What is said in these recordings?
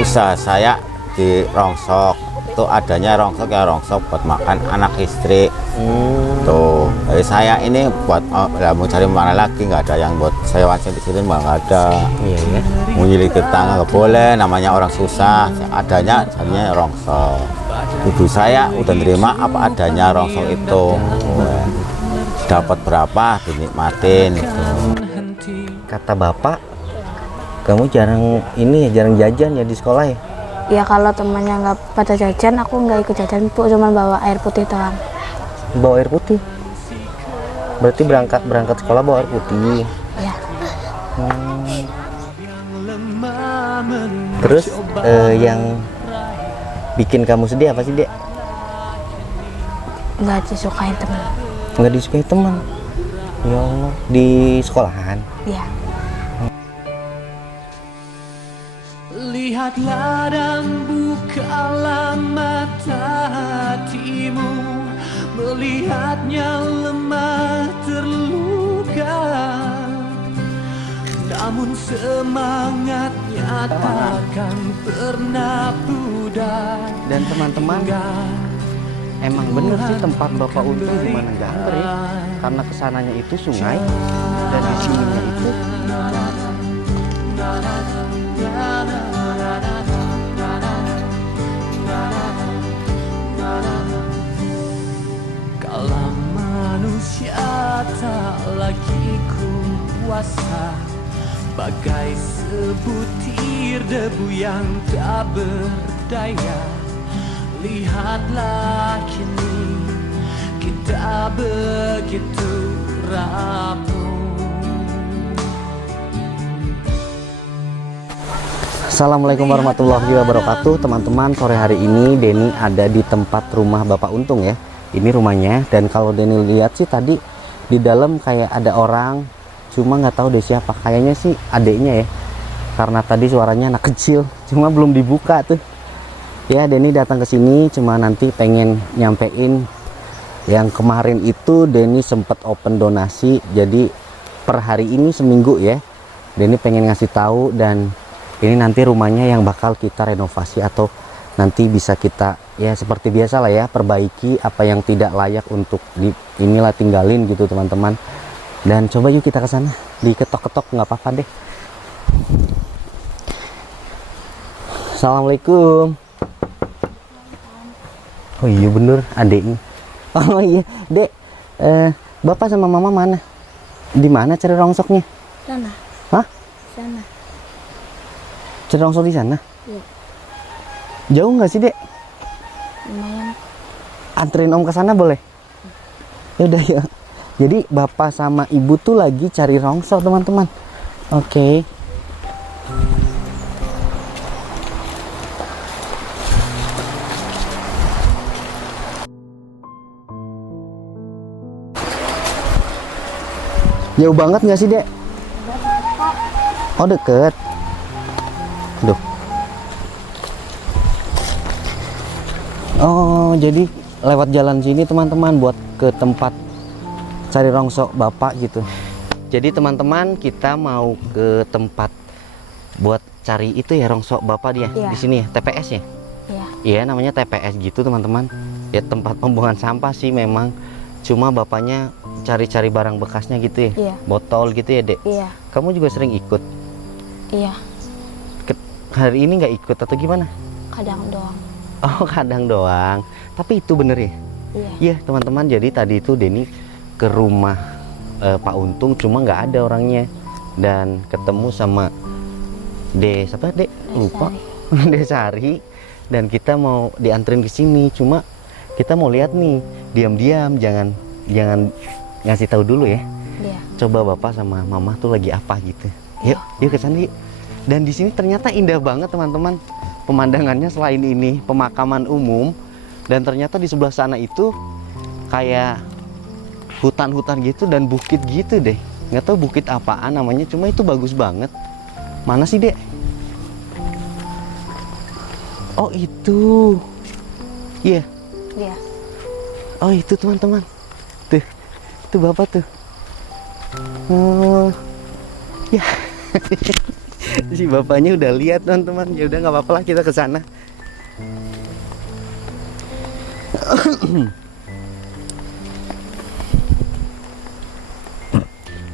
usaha saya di rongsok. Itu adanya rongsok ya rongsok buat makan anak istri. Tuh, dari saya ini buat mau cari mana lagi, nggak ada yang buat sewa di sini, nggak ada. Iya ya. Mau nyilih tetangga nggak boleh, namanya orang susah. Adanya jadinya rongsok. Ibu saya udah nerima apa adanya rongsok itu. Dapat berapa dinikmatin. Gitu. Kata bapak, kamu jarang ini ya, jarang jajan ya di sekolah ya? Ya kalau temannya nggak pada jajan, aku nggak ikut jajan, Bu, cuma bawa air putih doang. Bawa air putih? Berarti berangkat sekolah bawa air putih? Ya. Terus yang bikin kamu sedih apa sih, Dek? Nggak disukain teman. Nggak disukai teman? Ya Allah, di sekolahan? Ya. Lihatlah dan bukalah mata hatimu, melihatnya lemah terluka, namun semangatnya takkan pernah pudar. Dan teman-teman, emang bener sih tempat Bapak Untung di mana Gangber ya, karena kesananya itu sungai dan di sininya itu Kala manusia tak lagi kuasa, bagai sebutir debu yang tak berdaya. Lihatlah kini kita begitu rapuh. Assalamualaikum warahmatullahi wabarakatuh. Teman-teman, sore hari ini Denny ada di tempat rumah Bapak Untung ya. Ini rumahnya, dan kalau Denny lihat sih tadi di dalam kayak ada orang, cuma nggak tahu deh siapa. Kayaknya sih adeknya ya, karena tadi suaranya anak kecil, cuma belum dibuka tuh. Ya, Denny datang ke sini cuma nanti pengen nyampein yang kemarin itu Denny sempat open donasi. Jadi per hari ini seminggu ya, Denny pengen ngasih tahu, dan ini nanti rumahnya yang bakal kita renovasi atau nanti bisa kita ya seperti biasa lah ya, perbaiki apa yang tidak layak untuk di inilah tinggalin gitu teman-teman. Dan coba yuk kita ke sana, diketok-ketok nggak apa-apa deh. Assalamualaikum. Oh iya bener, adeknya. Oh iya, Dek. Bapak sama Mama mana? Di mana cari rongsoknya? Sana. Hah? Sana. Cari rongsok di sana? Iya. Jauh nggak sih, Dek? Lumayan. Anterin Om ke sana boleh? Yaudah ya. Jadi Bapak sama Ibu tuh lagi cari rongsok, teman-teman. Oke. Jauh banget nggak sih, Dek? Oh, deket. Duh. Oh, jadi lewat jalan sini teman-teman buat ke tempat cari rongsok Bapak gitu. Jadi teman-teman, kita mau ke tempat buat cari itu ya rongsok Bapak dia. Iya. Di sini ya, TPS ya? Iya. Iya, namanya TPS gitu teman-teman. Ya tempat pembuangan sampah sih memang. Cuma bapaknya cari-cari barang bekasnya gitu ya. Iya. Botol gitu ya, Dek. Iya. Kamu juga sering ikut? Iya. Hari ini nggak ikut atau gimana? Kadang doang. Oh, kadang doang. Tapi itu bener ya? Iya. Iya, teman-teman. Jadi tadi itu Denny ke rumah Pak Untung, cuma nggak ada orangnya. Dan ketemu sama siapa, Dek? Lupa. Desari. Dan kita mau dianterin ke sini. Cuma kita mau lihat nih, diam-diam, jangan ngasih tahu dulu ya. Iya. Coba Bapak sama Mama tuh lagi apa gitu. Yuk ke sana yuk. Dan di sini ternyata indah banget teman-teman. Pemandangannya selain ini pemakaman umum, dan ternyata di sebelah sana itu kayak hutan-hutan gitu dan bukit gitu deh. Nggak tahu bukit apaan namanya, cuma itu bagus banget. Mana sih, Dek? Oh, itu. Iya. Iya. Oh, itu teman-teman. Tuh. Itu Bapak tuh. Oh. Ya. Si bapaknya udah lihat teman-teman. Ya udah nggak apa-apa lah, kita ke sana.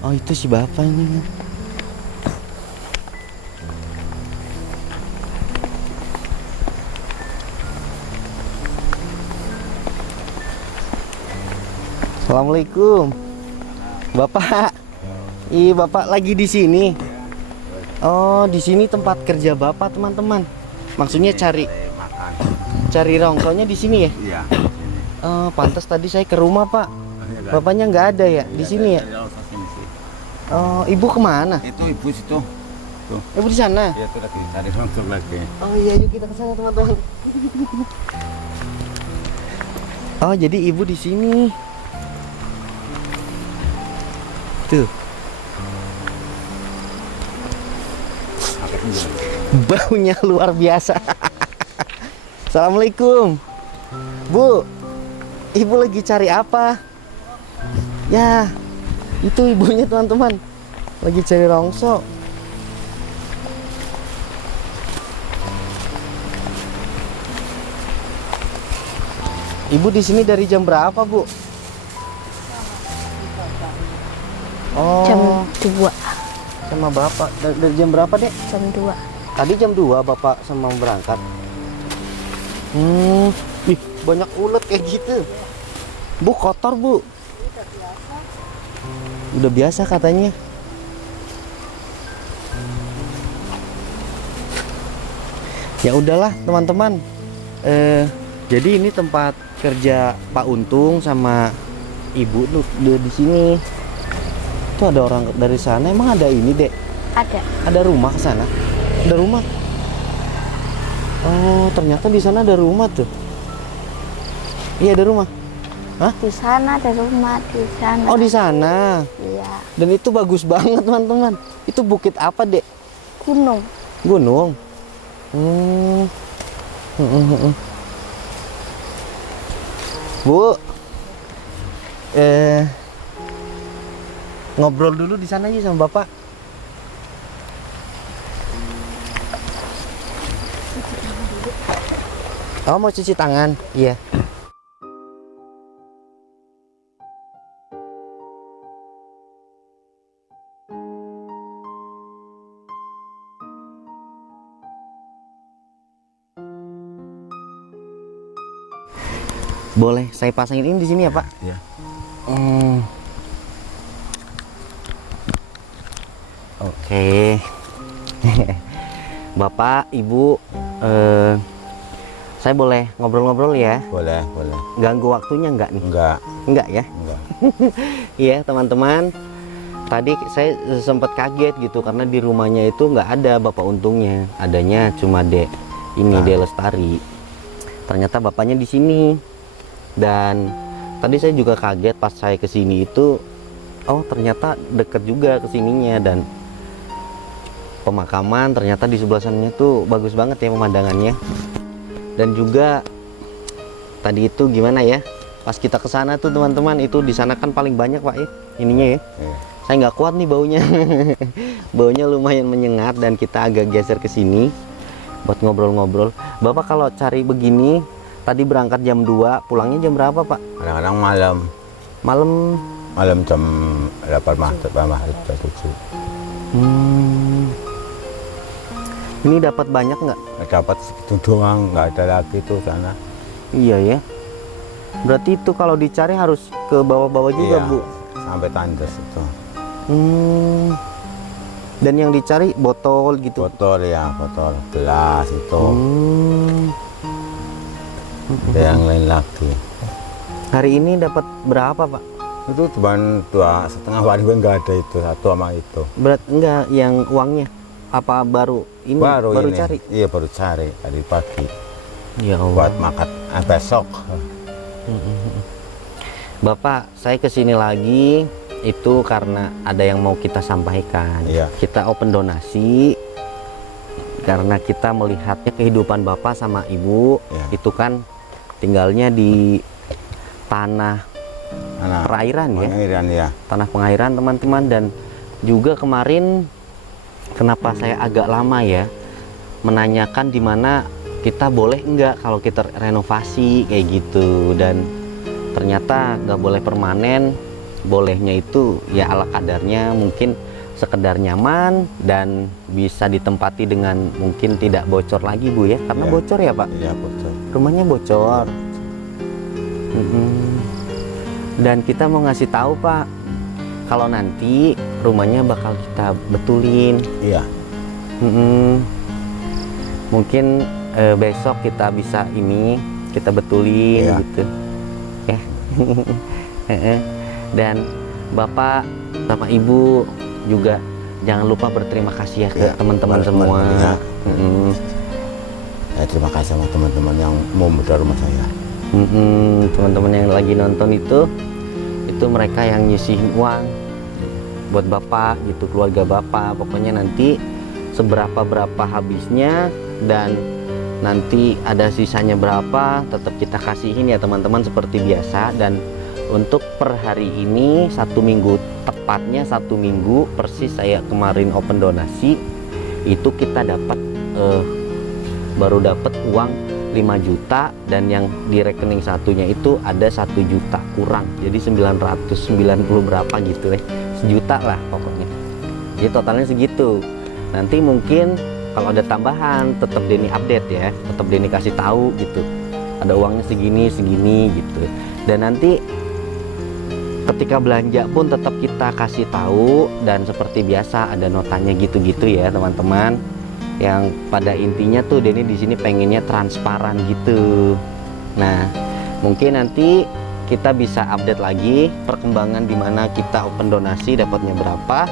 Oh itu si bapaknya. Assalamualaikum, Bapak. Ih, Bapak lagi di sini. Oh, di sini tempat kerja Bapak, teman-teman. Maksudnya cari rongsonya di sini ya? Iya. Oh, pantas tadi saya ke rumah, Pak. Bapaknya nggak ada ya di sini ya? Oh, Ibu kemana? Itu ibu situ. Tuh. Ibu di sana. Iya, tuh lagi cari rongsok lagi. Oh iya, yuk kita ke sana, teman-teman. Oh, jadi Ibu di sini. Tuh. Baunya luar biasa. Assalamualaikum, Bu. Ibu lagi cari apa? Ya, itu ibunya teman-teman. Lagi cari rongso. Ibu di sini dari jam berapa, Bu? Oh, Jam 2. sama Bapak. Dari jam berapa, Dek? Jam 2. Tadi jam 2 Bapak sama berangkat. Ih, banyak ulet kayak gitu. Bu, kotor, Bu. Udah biasa katanya. Ya udahlah, teman-teman. Jadi ini tempat kerja Pak Untung sama Ibu tuh di sini. Tuh ada orang dari sana. Emang ada ini, Dek? Ada. Ada rumah ke sana? Ada rumah? Oh, ternyata di sana ada rumah tuh. Iya, ada rumah. Hah? Di sana ada rumah, di sana. Oh, di sana. Iya. Dan itu bagus banget, teman-teman. Itu bukit apa, Dek? Gunung. Gunung. Bu, ngobrol dulu di sana aja sama Bapak. Oh, mau cuci tangan? Iya. Boleh saya pasangin ini di sini ya, Pak? Iya. Oke. Bapak, Ibu, saya boleh ngobrol-ngobrol ya? Boleh, boleh. Ganggu waktunya enggak nih? Enggak, Enggak ya? enggak. Iya, teman-teman. Tadi saya sempat kaget gitu karena di rumahnya itu nggak ada Bapak Untungnya. Adanya cuma Dek Lestari. Ternyata bapaknya di sini. Dan tadi saya juga kaget pas saya ke sini itu, oh ternyata deket juga ke sininya, dan pemakaman ternyata di sebelah sananya tuh bagus banget ya pemandangannya. Dan juga tadi itu gimana ya? Pas kita ke sana tuh teman-teman, itu di sana kan paling banyak, Pak ya ininya ya. Iya. Saya nggak kuat nih baunya. Baunya lumayan menyengat dan kita agak geser ke sini buat ngobrol-ngobrol. Bapak kalau cari begini, tadi berangkat jam 2, pulangnya jam berapa, Pak? Kadang-kadang malam. Malam. Jam 8 maghrib jam 7. Ini dapat banyak nggak? Dapat segitu doang, nggak ada lagi tuh sana. Iya ya. Berarti itu kalau dicari harus ke bawah-bawah juga, Iya, Bu. sampai tandas itu. Dan yang dicari botol gitu. Botol ya, botol, gelas itu. Ada yang lain lagi. Hari ini dapat berapa, Pak? Itu cuma 2,5 hari nggak ada itu, satu sama itu. Berat enggak yang uangnya? Apa baru ini? Baru ini. Cari? Iya, baru cari tadi pagi. Ya Allah. Buat makan besok. Bapak, saya kesini lagi itu karena ada yang mau kita sampaikan. Iya. Kita open donasi karena kita melihatnya kehidupan Bapak sama Ibu. Iya. Itu kan tinggalnya di tanah perairan ya. Pengairan ya. Tanah pengairan, teman-teman. Dan juga kemarin kenapa saya agak lama ya menanyakan di mana kita boleh enggak kalau kita renovasi kayak gitu, dan ternyata nggak boleh permanen, bolehnya itu ya ala kadarnya, mungkin sekedar nyaman dan bisa ditempati dengan mungkin tidak bocor lagi Bu ya, karena Iya. bocor ya Pak, Iya, bocor. rumahnya bocor. Dan kita mau ngasih tahu Pak, kalau nanti rumahnya bakal kita betulin. Iya. Mungkin besok kita bisa ini, kita betulin Iya. gitu ya. Dan Bapak sama Ibu juga jangan lupa berterima kasih ya ke Iya, teman-teman teman-teman, semua. iya. Saya terima kasih sama teman-teman yang mau modal rumah saya. Teman-teman yang lagi nonton itu mereka yang nyisihin uang buat Bapak gitu, keluarga Bapak. Pokoknya nanti seberapa habisnya, dan nanti ada sisanya berapa tetap kita kasihin ya teman-teman seperti biasa. Dan untuk per hari ini 1 minggu, tepatnya 1 minggu persis saya kemarin open donasi, itu kita dapat baru dapat uang 5 juta, dan yang di rekening satunya itu ada 1 juta kurang, jadi 990 berapa gitu ya, 1 juta lah pokoknya. Jadi totalnya segitu. Nanti mungkin kalau ada tambahan tetap Denny update ya, tetap Denny kasih tahu gitu, ada uangnya segini gitu. Dan nanti ketika belanja pun tetap kita kasih tahu, dan seperti biasa ada notanya gitu-gitu ya teman-teman. Yang pada intinya tuh Denny di sini pengennya transparan gitu. Nah, mungkin nanti kita bisa update lagi perkembangan di mana kita open donasi dapatnya berapa.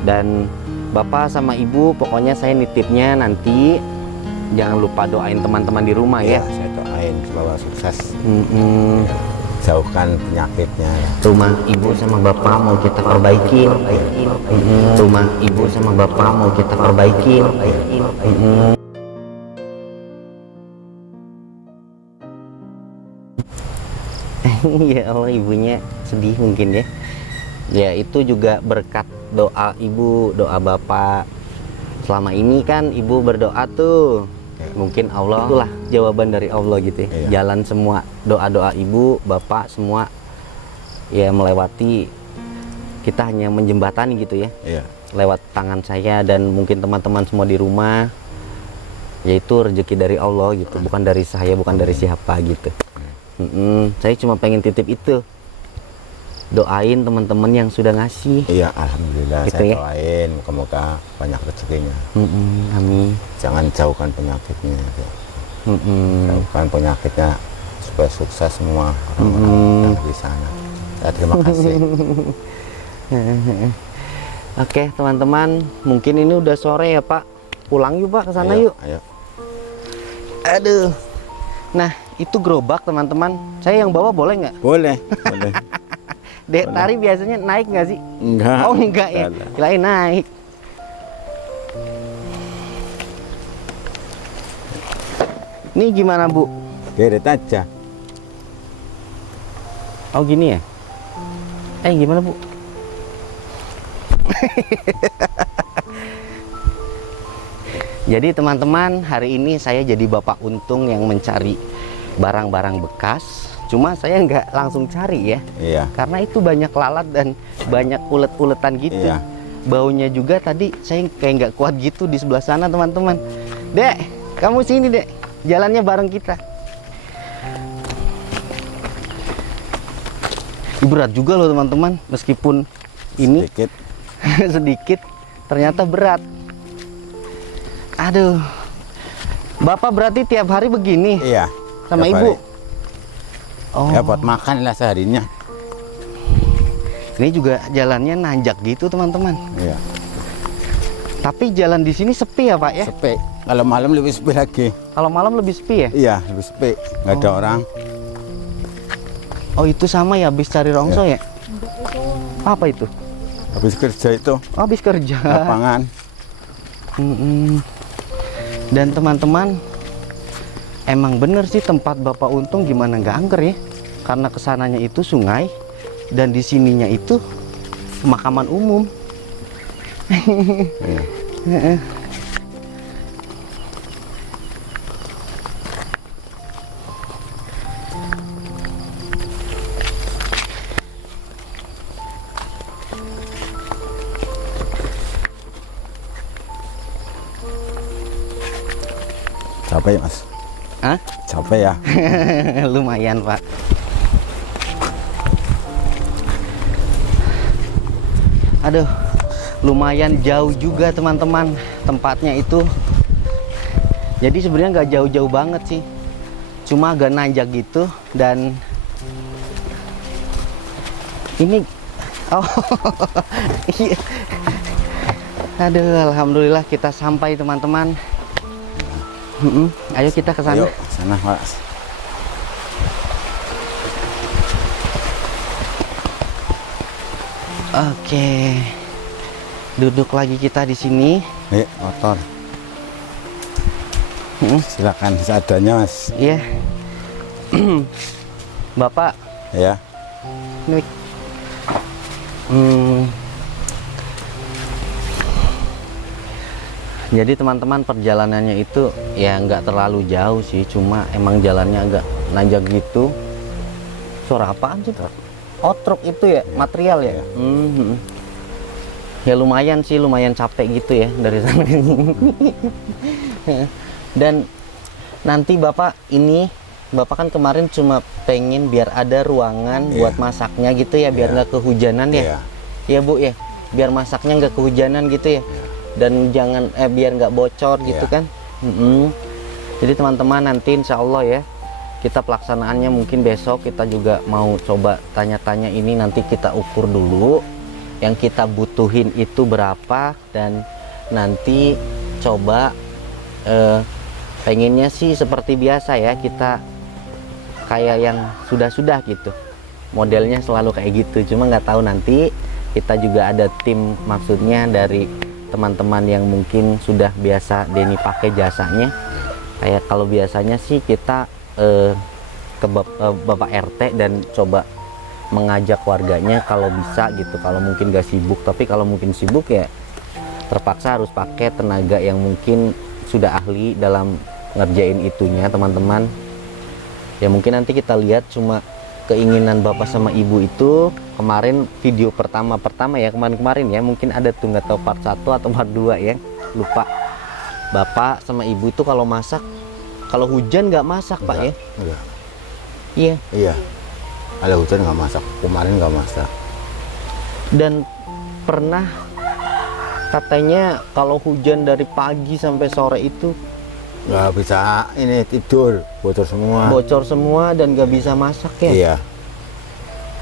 Dan Bapak sama Ibu pokoknya saya nitipnya nanti jangan lupa doain teman-teman di rumah ya. Saya doain semoga sukses. Jauhkan penyakitnya. Rumah Ibu sama Bapak mau kita perbaikin. Rumah Ibu sama Bapak mau kita perbaikin. Ya Allah, ibunya sedih mungkin ya. Ya itu juga berkat doa Ibu, doa Bapak. Selama ini kan Ibu berdoa tuh, mungkin Allah itulah jawaban dari Allah gitu ya. Iya. Jalan semua doa-doa Ibu, Bapak semua ya melewati, kita hanya menjembatani gitu ya. Iya. Lewat tangan saya dan mungkin teman-teman semua di rumah, yaitu rezeki dari Allah gitu, bukan dari saya, bukan dari siapa gitu. Saya cuma pengen titip itu, doain teman-teman yang sudah ngasih. Iya, alhamdulillah Gitu saya ya. doain moga-moga banyak rezekinya. Amin. Jangan jauhkan penyakitnya. Jauhkan penyakitnya supaya sukses semua orang-orang yang di sana. Ya, terima kasih. Oke teman-teman, mungkin ini udah sore ya Pak. Pulang yuk Pak, ke sana Ayo, yuk. ayo. Aduh. Nah itu gerobak teman-teman, saya yang bawa boleh nggak? Boleh, boleh. Dek Tari biasanya naik nggak sih? Enggak. Oh enggak ya, Enggak. kirain naik. Ini gimana Bu? Geret aja. Oh gini ya? Gimana Bu? Jadi teman-teman, hari ini saya jadi Bapak Untung yang mencari barang-barang bekas. Cuma saya nggak langsung cari ya, Iya. karena itu banyak lalat dan banyak ulet-uletan gitu. Iya. Baunya juga tadi saya kayak nggak kuat gitu di sebelah sana teman-teman. Dek, kamu sini Dek, jalannya bareng kita. Berat juga loh teman-teman, meskipun ini Sedikit. sedikit, ternyata berat. Aduh, Bapak berarti tiap hari begini Iya. sama tiap Ibu? hari. Oh, Ya buat makan lah seharinya. ini juga jalannya nanjak gitu teman-teman. Iya. Tapi jalan di sini sepi ya Pak ya? Sepi. Kalau malam lebih sepi lagi. Kalau malam lebih sepi ya? Iya, lebih sepi. Nggak ada orang. Oh itu sama ya, habis cari rongso ya? Apa itu? Habis kerja itu, Oh, habis kerja. lapangan. Dan teman-teman, emang bener sih tempat Bapak Untung gimana nggak angker ya, karena kesananya itu sungai dan di sininya itu pemakaman umum. Iya. Capek mas? Hah? Capek ya? Lumayan Pak. Aduh, lumayan jauh juga teman-teman tempatnya itu. Jadi sebenarnya nggak jauh-jauh banget sih, cuma agak nanjak gitu. Dan ini, oh, iya. Aduh, alhamdulillah kita sampai teman-teman. Ayo kita ke sana. Ayo sana mas. Oke, duduk lagi kita di sini. Nih motor. Silakan seadanya mas. Iya. Bapak, Ya. ini. Jadi teman-teman perjalanannya itu ya nggak terlalu jauh sih, cuma emang jalannya agak nanjak gitu. Suara apaan sih? Oh, truk itu ya, material ya. Ya lumayan sih, lumayan capek gitu ya dari sana. Dan nanti Bapak kan kemarin cuma pengen biar ada ruangan buat masaknya gitu ya, biar nggak kehujanan ya. Iya Bu ya, biar masaknya nggak kehujanan gitu ya. Dan jangan biar nggak bocor gitu kan. Jadi teman-teman nanti insya Allah ya, kita pelaksanaannya mungkin besok kita juga mau coba tanya-tanya ini, nanti kita ukur dulu yang kita butuhin itu berapa, dan nanti coba pengennya sih seperti biasa ya, kita kayak yang sudah-sudah gitu, modelnya selalu kayak gitu. Cuma nggak tahu nanti kita juga ada tim, maksudnya dari teman-teman yang mungkin sudah biasa Denny pakai jasanya. Kayak kalau biasanya sih kita ke Bapak RT dan coba mengajak warganya kalau bisa gitu, kalau mungkin gak sibuk. Tapi kalau mungkin sibuk ya terpaksa harus pakai tenaga yang mungkin sudah ahli dalam ngerjain itunya teman-teman. Ya mungkin nanti kita lihat, cuma keinginan Bapak sama Ibu itu kemarin video pertama ya, kemarin ya, mungkin ada tuh, nggak tahu part 1 atau part 2 ya, lupa. Bapak sama Ibu itu kalau masak, kalau hujan nggak masak Pak ya? Iya. Iya. Ada hujan nggak masak. Kemarin nggak masak. Dan pernah katanya kalau hujan dari pagi sampai sore itu Nggak bisa ini tidur, bocor semua. bocor semua dan nggak bisa masak ya? Iya.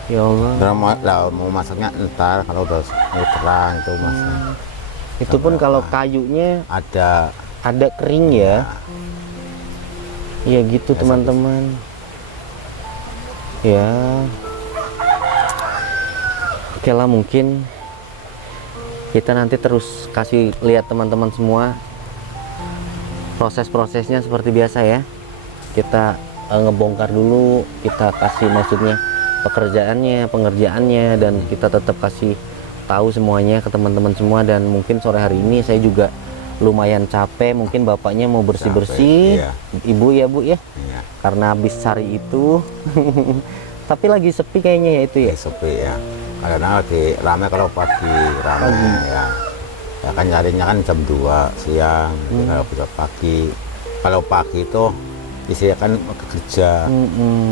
Ya Allah. Lah, mau masaknya ntar kalau udah terang itu masak. Itu pun kalau kayunya Ada. kering ya. Ya gitu teman-teman. Ya. Oke lah, mungkin kita nanti terus kasih lihat teman-teman semua proses-prosesnya seperti biasa ya. Kita ngebongkar dulu, kita kasih maksudnya pengerjaannya, dan kita tetap kasih tahu semuanya ke teman-teman semua. Dan mungkin sore hari ini saya juga lumayan capek, mungkin bapaknya mau bersih-bersih. Iya. Ibu ya Bu ya, Iya. karena habis cari itu. Tapi lagi sepi kayaknya ya itu ya. Sepi ya. Karena lagi rame kalau pagi rame ya. Ya kan nyarinya kan jam 2 siang. Jadi kalau bisa pagi. Kalau pagi itu istri kan kerja,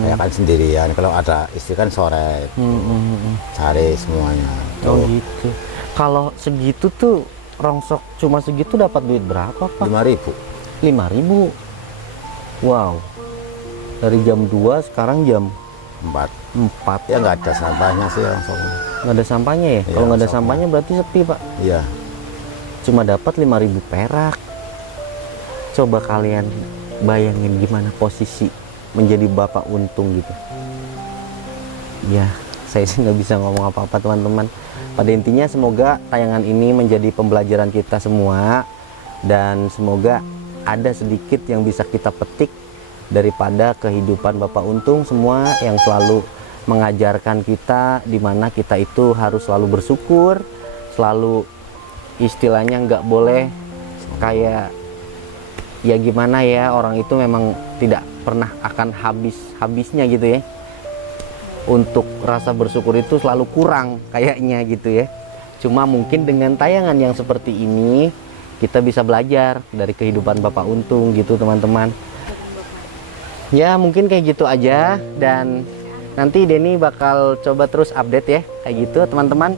ya kan sendirian. Kalau ada istri kan sore cari semuanya. Oh gitu. Kalau segitu tuh rongsok cuma segitu dapat duit berapa Pak? 5.000. 5.000. Wow. Dari jam 2 sekarang jam 4. 4. Ya nggak ada sampahnya sih langsung. Nggak ada sampahnya ya? Iya, Kalau nggak ada sampah. sampahnya berarti sepi Pak. Iya. Cuma dapat 5.000 perak. Coba kalian bayangin gimana posisi menjadi bapak untung gitu. Ya, saya sih nggak bisa ngomong apa-apa teman-teman. Pada intinya semoga tayangan ini menjadi pembelajaran kita semua, dan semoga ada sedikit yang bisa kita petik daripada kehidupan Bapak Untung semua, yang selalu mengajarkan kita di mana kita itu harus selalu bersyukur, selalu istilahnya nggak boleh kayak ya gimana ya, orang itu memang tidak pernah akan habisnya gitu ya. Untuk rasa bersyukur itu selalu kurang kayaknya gitu ya. Cuma mungkin dengan tayangan yang seperti ini kita bisa belajar dari kehidupan Bapak Untung gitu teman-teman. Ya mungkin kayak gitu aja, dan nanti Denny bakal coba terus update ya kayak gitu teman-teman.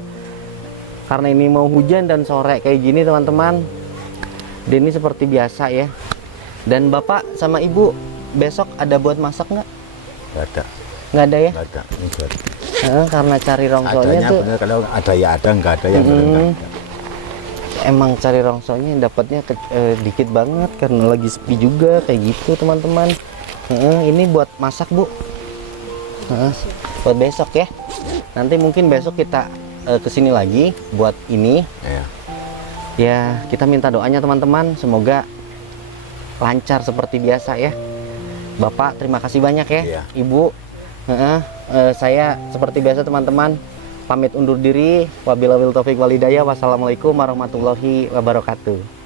Karena ini mau hujan dan sore kayak gini teman-teman, Denny seperti biasa ya. Dan Bapak sama Ibu besok ada buat masak nggak? Nggak ada. Nggak ada ya? Nggak ada. Enggak. Karena cari rongsonya Adanya tuh bener, kalau ada ya ada, nggak ada yang bener nggak ada. emang cari rongsonya dapatnya dikit banget karena lagi sepi juga kayak gitu teman-teman. Ini buat masak Bu, buat besok ya. Nanti mungkin besok kita kesini lagi buat ini. Iya. Ya kita minta doanya teman-teman, semoga lancar seperti biasa ya. Bapak terima kasih banyak ya. Iya. Ibu saya seperti biasa teman-teman pamit undur diri. Wabillahi taufiq walhidayah. Wassalamualaikum warahmatullahi wabarakatuh.